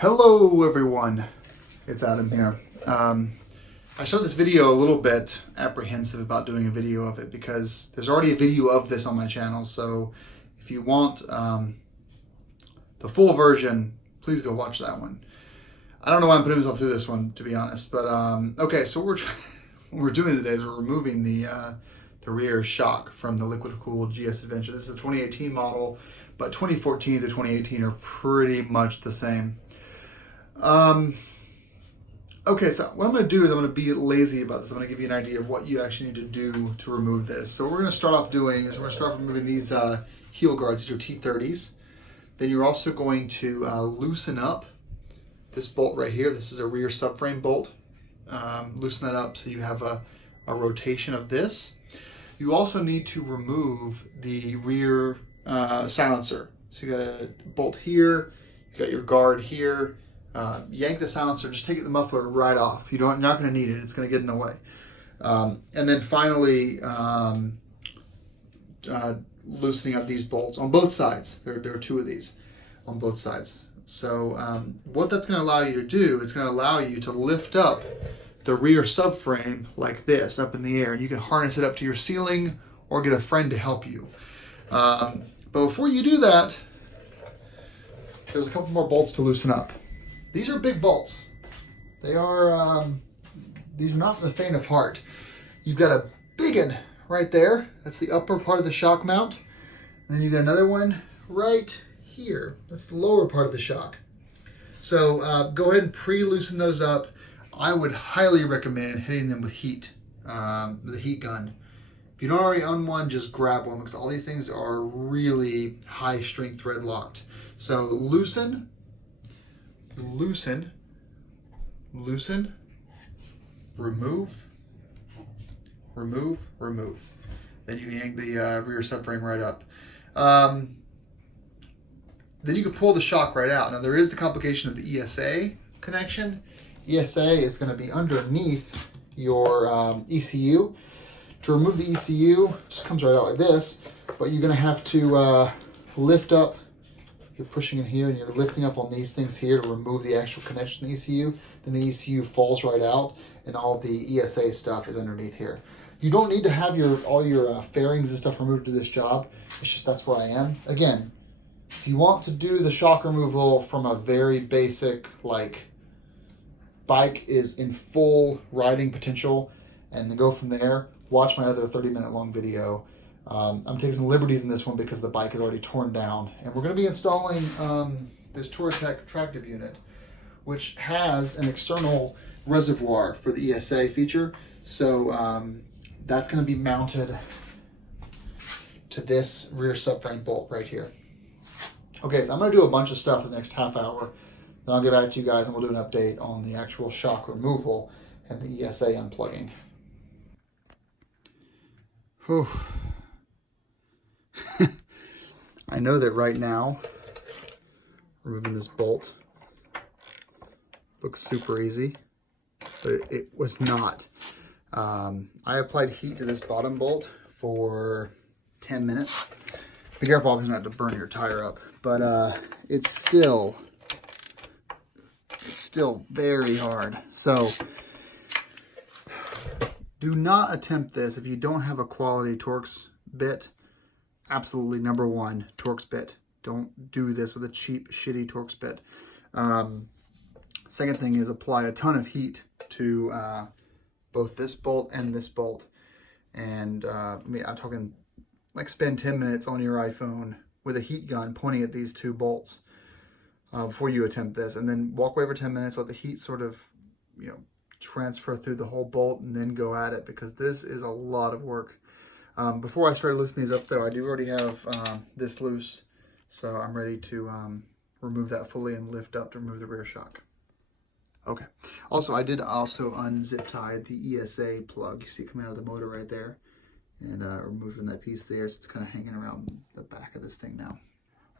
Hello everyone, it's Adam here. I showed this video a little bit apprehensive about doing a video of it because there's already a video of this on my channel, so if you want the full version, please go watch that one. I don't know why I'm putting myself through this one, to be honest, but okay, so what we're doing today is we're removing the rear shock from the liquid-cooled GS Adventure. This is a 2018 model, but 2014 to 2018 are pretty much the same. Okay, so what I'm going to do is I'm going to be lazy about this. I'm going to give you an idea of what you actually need to do to remove this. So what we're going to start off doing is we're going to start removing these heel guards. These are T30s. Then you're also going to loosen up this bolt right here. This is a rear subframe bolt. Loosen that up so you have a rotation of this. You also need to remove the rear silencer. So you got a bolt here, you got your guard here. Yank the silencer, just take the muffler right off. You're not going to need it. It's going to get in the way. And then finally, loosening up these bolts on both sides. There are two of these on both sides. So what that's going to allow you to do, it's going to allow you to lift up the rear subframe like this, up in the air. And you can harness it up to your ceiling or get a friend to help you. But before you do that, there's a couple more bolts to loosen up. These are big bolts. They are, these are not for the faint of heart. You've got a big one right there. That's the upper part of the shock mount. And then you've got another one right here. That's the lower part of the shock. So go ahead and pre-loosen those up. I would highly recommend hitting them with heat, with a heat gun. If you don't already own one, just grab one because all these things are really high strength thread locked. So loosen, loosen, loosen, remove, remove, remove. Then you can yank the rear subframe right up. Then you can pull the shock right out. Now there is the complication of the ESA connection. ESA is going to be underneath your ECU. To remove the ECU, it just comes right out like this, but you're going to have to lift up. You're pushing it here and you're lifting up on these things here to remove the actual connection to the ECU. Then the ECU falls right out and all the ESA stuff is underneath here. You don't need to have all your fairings and stuff removed to this job. It's just that's where I am. Again, if you want to do the shock removal from a very basic, like bike is in full riding potential and then go from there, watch my other 30-minute long video. I'm taking some liberties in this one because the bike is already torn down. And we're going to be installing this Touratech Tractive unit, which has an external reservoir for the ESA feature. So that's going to be mounted to this rear subframe bolt right here. Okay, so I'm going to do a bunch of stuff the next half hour. Then I'll get back to you guys and we'll do an update on the actual shock removal and the ESA unplugging. Whew. I know that right now, removing this bolt looks super easy, but it was not. I applied heat to this bottom bolt for 10 minutes. Be careful, obviously not to burn your tire up, but it's still very hard. So do not attempt this if you don't have a quality Torx bit. Absolutely, number one, Torx bit. Don't do this with a cheap, shitty Torx bit. Second thing is apply a ton of heat to both this bolt and this bolt. And I'm talking like spend 10 minutes on your iPhone with a heat gun pointing at these two bolts before you attempt this. And then walk away for 10 minutes, let the heat sort of, transfer through the whole bolt and then go at it because this is a lot of work. Before I start loosening these up though, I do already have this loose, so I'm ready to remove that fully and lift up to remove the rear shock. Okay, also I did also unzip tie the ESA plug. You see it coming out of the motor right there, and removing that piece there, so it's kind of hanging around the back of this thing now.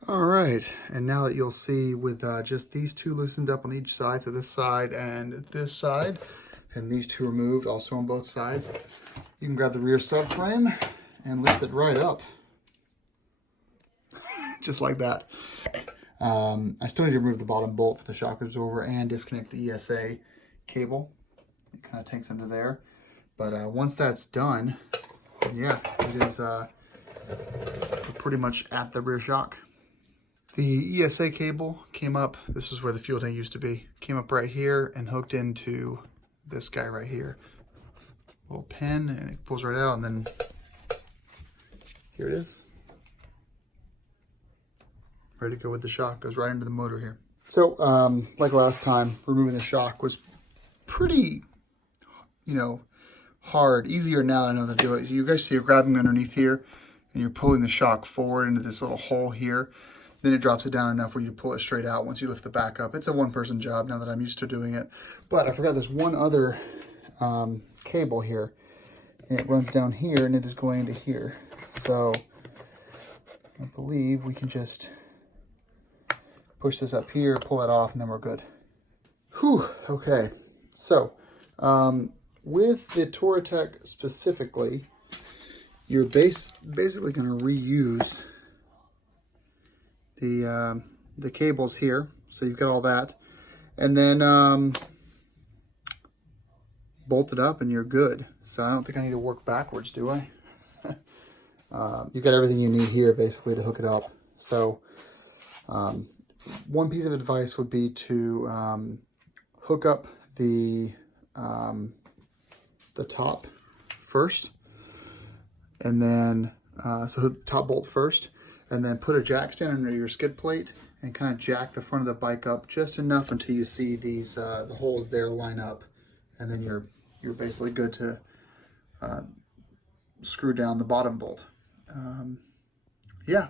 All right, and now that you'll see with just these two loosened up on each side, so this side and this side, and these two removed also on both sides, you can grab the rear subframe and lift it right up. Just like that. I still need to remove the bottom bolt for the shock absorber and disconnect the ESA cable. It kind of tanks into there. But once that's done, yeah, it is pretty much at the rear shock. The ESA cable came up, this is where the fuel tank used to be, came up right here and hooked into this guy right here. Little pin, and it pulls right out, and then here it is. Ready to go with the shock, goes right into the motor here. So, like last time, removing the shock was pretty, hard. Easier now I know how to do it. You guys see you're grabbing underneath here, and you're pulling the shock forward into this little hole here. Then it drops it down enough where you pull it straight out once you lift the back up. It's a one-person job now that I'm used to doing it. But I forgot there's one other cable here, and it runs down here, and it is going into here. So I believe we can just push this up here, pull it off, and then we're good. Whew, okay. So with the Touratech specifically, you're basically going to reuse the cables here. So you've got all that, and then bolt it up and you're good. So I don't think I need to work backwards, do I? You've got everything you need here basically to hook it up. So one piece of advice would be to hook up the top first, and then so top bolt first, and then put a jack stand under your skid plate and kind of jack the front of the bike up just enough until you see these the holes there line up, and then you're basically good to screw down the bottom bolt. Yeah.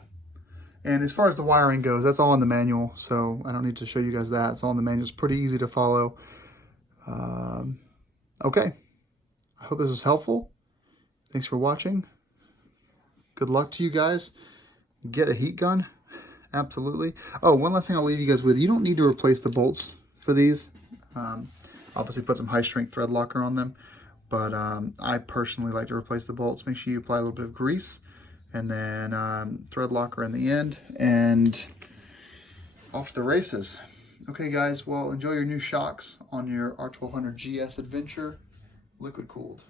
And as far as the wiring goes, that's all in the manual, so I don't need to show you guys that. It's all in the manual. It's pretty easy to follow. Okay. I hope this is helpful. Thanks for watching. Good luck to you guys. Get a heat gun. Absolutely. Oh, one last thing I'll leave you guys with. You don't need to replace the bolts for these. Obviously put some high-strength thread locker on them, but I personally like to replace the bolts. Make sure you apply a little bit of grease, and then thread locker in the end, and off to the races. Okay guys, well, enjoy your new shocks on your R1200GS adventure, liquid cooled.